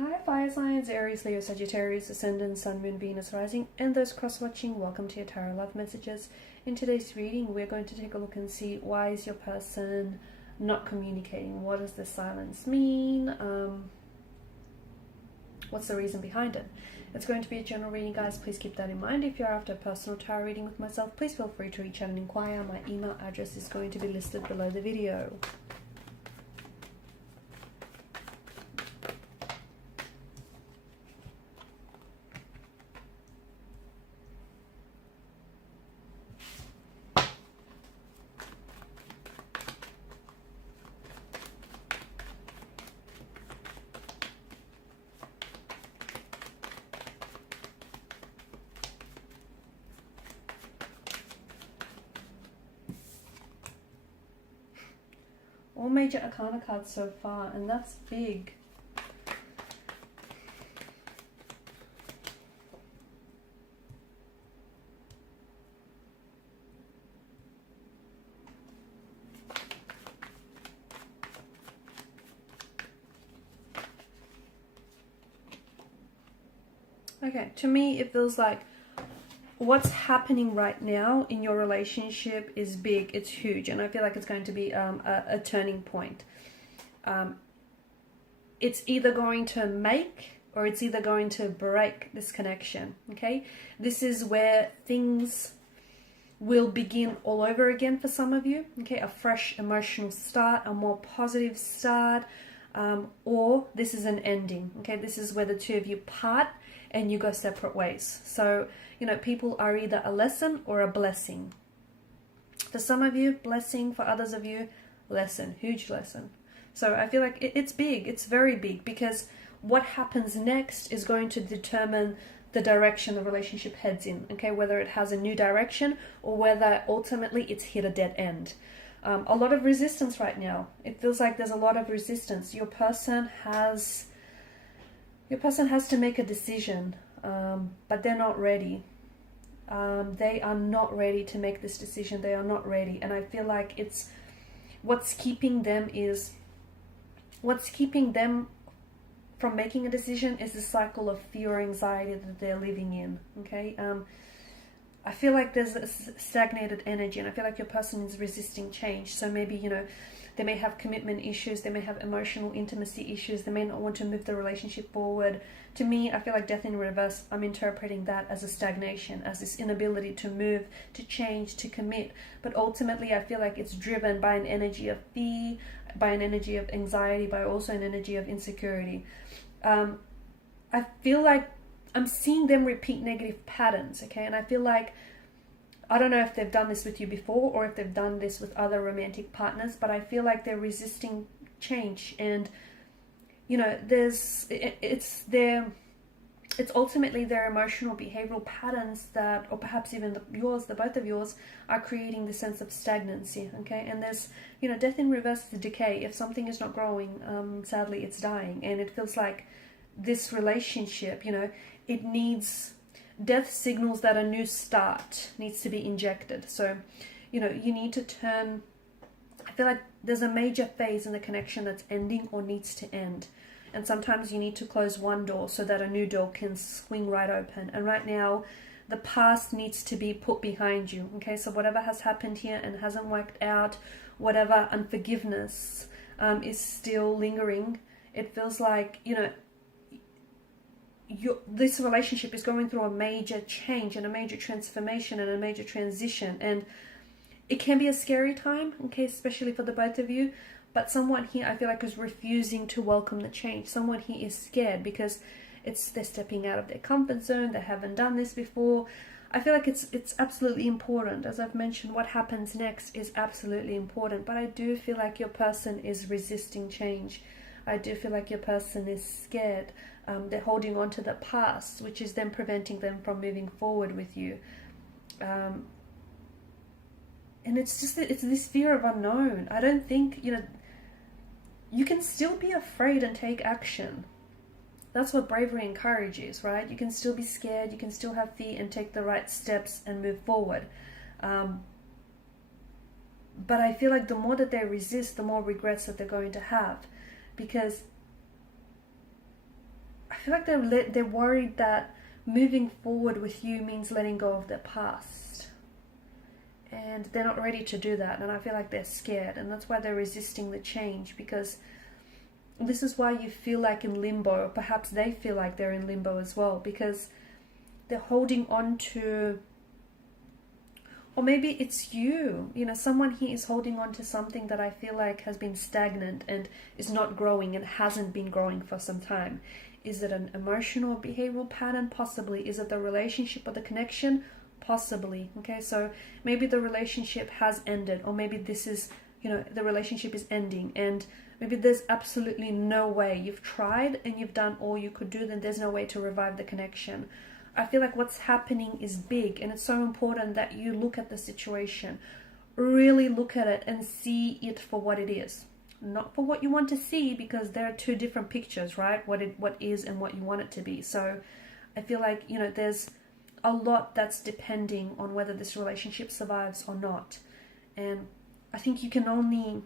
Hi fire signs, Aries, Leo, Sagittarius, Ascendant, Sun, Moon, Venus, Rising, and those cross-watching, welcome to your Tarot Love Messages. In today's reading, we're going to take a look and see why is your person not communicating? What does the silence mean? What's the reason behind it? It's going to be a general reading, guys. Please keep that in mind. If you're after a personal tarot reading with myself, please feel free to reach out and inquire. My email address is going to be listed below the video. All major arcana cards so far, and that's big. Okay, to me it feels like what's happening right now in your relationship is big, it's huge, and I feel like it's going to be a turning point. It's either going to make or it's either going to break this connection, okay? This is where things will begin all over again for some of you, okay? A fresh emotional start, a more positive start, or this is an ending, okay? This is where the two of you part and you go separate ways. So, you know, people are either a lesson or a blessing. For some of you, blessing. For others of you, lesson, huge lesson. So I feel like it's big, it's very big, because what happens next is going to determine the direction the relationship heads in, okay? Whether it has a new direction or whether ultimately it's hit a dead end. A lot of resistance right now. It feels like there's a lot of resistance. Your person has to make a decision, but they're not ready. They are not ready to make this decision. They are not ready. And I feel like it's what's keeping them from making a decision is the cycle of fear or anxiety that they're living in. Okay. I feel like there's a stagnated energy, and I feel like your person is resisting change. So maybe, you know, they may have commitment issues, they may have emotional intimacy issues, they may not want to move the relationship forward. To me, I feel like death in reverse, I'm interpreting that as a stagnation, as this inability to move, to change, to commit. But ultimately, I feel like it's driven by an energy of fear, by an energy of anxiety, by also an energy of insecurity. I feel like I'm seeing them repeat negative patterns, okay? And I feel like, I don't know if they've done this with you before or if they've done this with other romantic partners, but I feel like they're resisting change. And, you know, it's ultimately their emotional behavioral patterns that, or perhaps even the both of yours, are creating the sense of stagnancy, okay? And there's, you know, death in reverse is decay. If something is not growing, sadly, it's dying. And it feels like this relationship, you know, it needs... Death signals that a new start needs to be injected. So, you know, you need to turn... I feel like there's a major phase in the connection that's ending or needs to end. And sometimes you need to close one door so that a new door can swing right open. And right now, the past needs to be put behind you. Okay, so whatever has happened here and hasn't worked out, whatever unforgiveness is still lingering, it feels like, you know, this relationship is going through a major change and a major transformation and a major transition, and it can be a scary time, okay, especially for the both of you. But someone here, I feel like, is refusing to welcome the change. Someone here is scared because they're stepping out of their comfort zone. They haven't done this before. I feel like it's absolutely important. As I've mentioned, what happens next is absolutely important, but I do feel like your person is resisting change. I do feel like your person is scared. They're holding on to the past, which is then preventing them from moving forward with you. And it's this fear of unknown. I don't think, you know, you can still be afraid and take action. That's what bravery and courage is, right? You can still be scared, you can still have fear and take the right steps and move forward. But I feel like the more that they resist, the more regrets that they're going to have. Because feel like they're worried that moving forward with you means letting go of their past. And they're not ready to do that. And I feel like they're scared. And that's why they're resisting the change, because this is why you feel like in limbo, or perhaps they feel like they're in limbo as well, because they're holding on to, or maybe it's you, someone here is holding on to something that I feel like has been stagnant and is not growing and hasn't been growing for some time. Is it an emotional or behavioral pattern? Possibly. Is it the relationship or the connection? Possibly. Okay, so maybe the relationship has ended, or maybe this is, the relationship is ending, and maybe there's absolutely no way. You've tried and you've done all you could do, then there's no way to revive the connection. I feel like what's happening is big, and it's so important that you look at the situation, really look at it and see it for what it is. Not for what you want to see, because there are two different pictures, right? What is and what you want it to be. So I feel like, there's a lot that's depending on whether this relationship survives or not. And I think you can only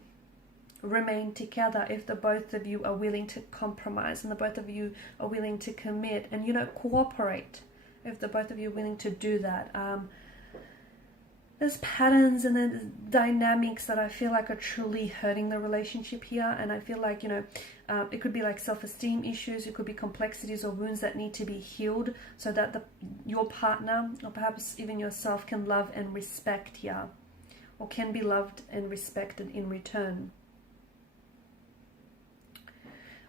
remain together if the both of you are willing to compromise, and the both of you are willing to commit and, cooperate. If the both of you are willing to do that. There's patterns and there's dynamics that I feel like are truly hurting the relationship here. And I feel like, it could be like self-esteem issues. It could be complexities or wounds that need to be healed so that your partner, or perhaps even yourself, can love and respect here, or can be loved and respected in return.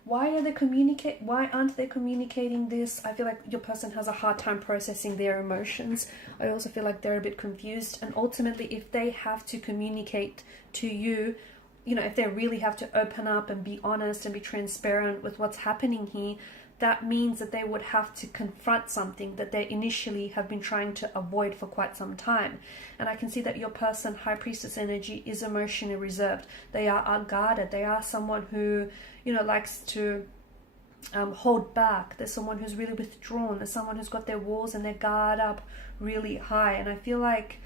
Why aren't they communicating this? I feel like your person has a hard time processing their emotions. I also feel like they're a bit confused. And ultimately, if they have to communicate to you, if they really have to open up and be honest and be transparent with what's happening here, that means that they would have to confront something that they initially have been trying to avoid for quite some time. And I can see that your person, High Priestess energy, is emotionally reserved. They are unguarded. They are someone who, likes to hold back. There's someone who's really withdrawn. There's someone who's got their walls and their guard up really high. And I feel like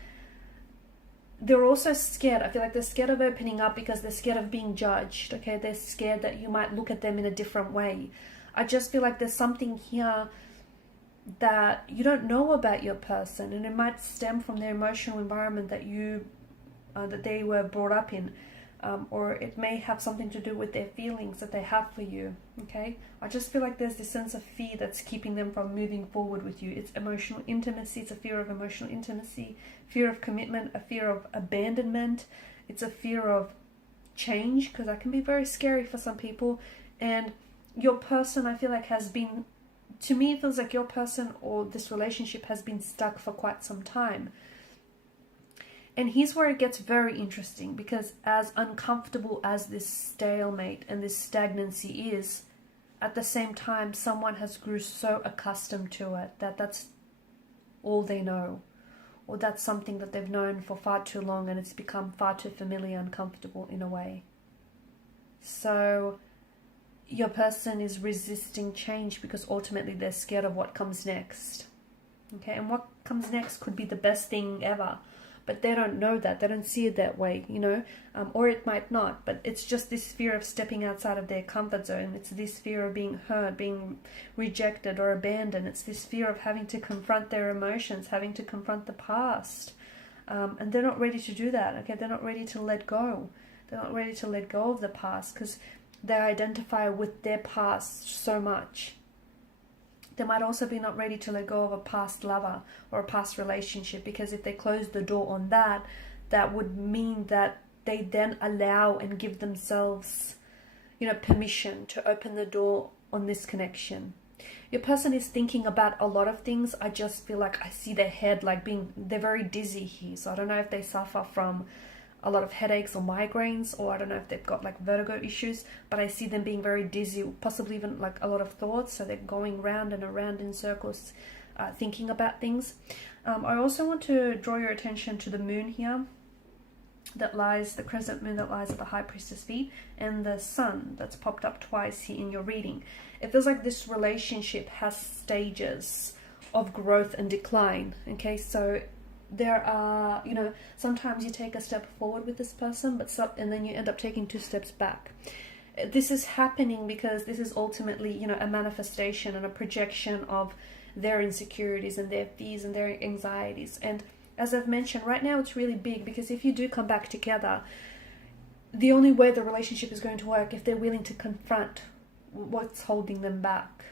they're also scared. I feel like they're scared of opening up because they're scared of being judged. Okay, they're scared that you might look at them in a different way. I just feel like there's something here that you don't know about your person, and it might stem from their emotional environment that they were brought up in, or it may have something to do with their feelings that they have for you. Okay, I just feel like there's this sense of fear that's keeping them from moving forward with you. It's emotional intimacy. It's a fear of emotional intimacy, fear of commitment, a fear of abandonment. It's a fear of change, because that can be very scary for some people. And your person, I feel like, to me it feels like your person or this relationship has been stuck for quite some time. And here's where it gets very interesting, because as uncomfortable as this stalemate and this stagnancy is, at the same time someone has grew so accustomed to it that that's all they know, or that's something that they've known for far too long, and it's become far too familiar and comfortable in a way. So your person is resisting change because ultimately they're scared of what comes next. Okay, and what comes next could be the best thing ever, but they don't know that. They don't see it that way, or it might not, but it's just this fear of stepping outside of their comfort zone. It's this fear of being hurt, being rejected or abandoned. It's this fear of having to confront their emotions, having to confront the past, and they're not ready to do that. Okay, they're not ready to let go. They're not ready to let go of the past because they identify with their past so much. They might also be not ready to let go of a past lover or a past relationship, because if they close the door on that, that would mean that they then allow and give themselves, permission to open the door on this connection. Your person is thinking about a lot of things. I just feel like I see their head they're very dizzy here. So I don't know if they suffer from a lot of headaches or migraines, or I don't know if they've got vertigo issues, but I see them being very dizzy, possibly even a lot of thoughts, so they're going round and around in circles, thinking about things. I also want to draw your attention to the moon here, the crescent moon that lies at the High Priestess feet, and the sun that's popped up twice here in your reading. It feels like this relationship has stages of growth and decline. Okay, so there are, sometimes you take a step forward with this person, and then you end up taking 2 steps back. this is happening because this is ultimately, you know, a manifestation and a projection of their insecurities and their fears and their anxieties. And as I've mentioned, right now it's really big, because if you do come back together, the only way the relationship is going to work if they're willing to confront what's holding them back,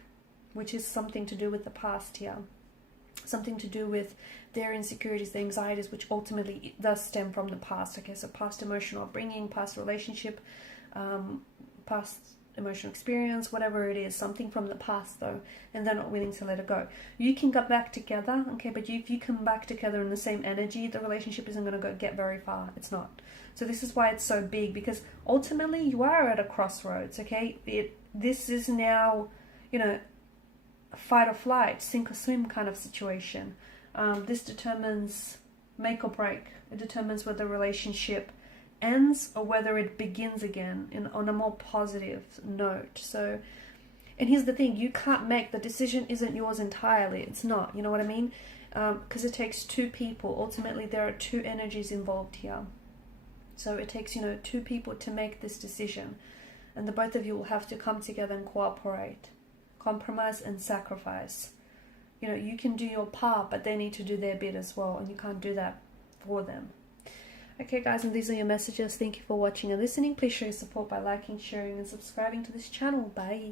which is something to do with the past here, something to do with their insecurities, their anxieties, which ultimately does stem from the past. Okay, so past emotional upbringing, past relationship, past emotional experience, whatever it is, something from the past though, and they're not willing to let it go. You can get back together, okay, but if you come back together in the same energy, the relationship isn't going to get very far. It's not. So this is why it's so big, because ultimately you are at a crossroads, okay? This is now, you know, a fight or flight, sink or swim kind of situation. This determines make or break. It determines whether the relationship ends or whether it begins again on a more positive note. So, and here's the thing, you can't make, the decision isn't yours entirely. It's not, you know what I mean? Because it takes two people. Ultimately, there are two energies involved here. So it takes, you know, two people to make this decision. And the both of you will have to come together and cooperate, compromise and sacrifice. You know, you can do your part, but they need to do their bit as well, and you can't do that for them. Okay guys, and these are your messages. Thank you for watching and listening. Please show your support by liking, sharing and subscribing to this channel. Bye.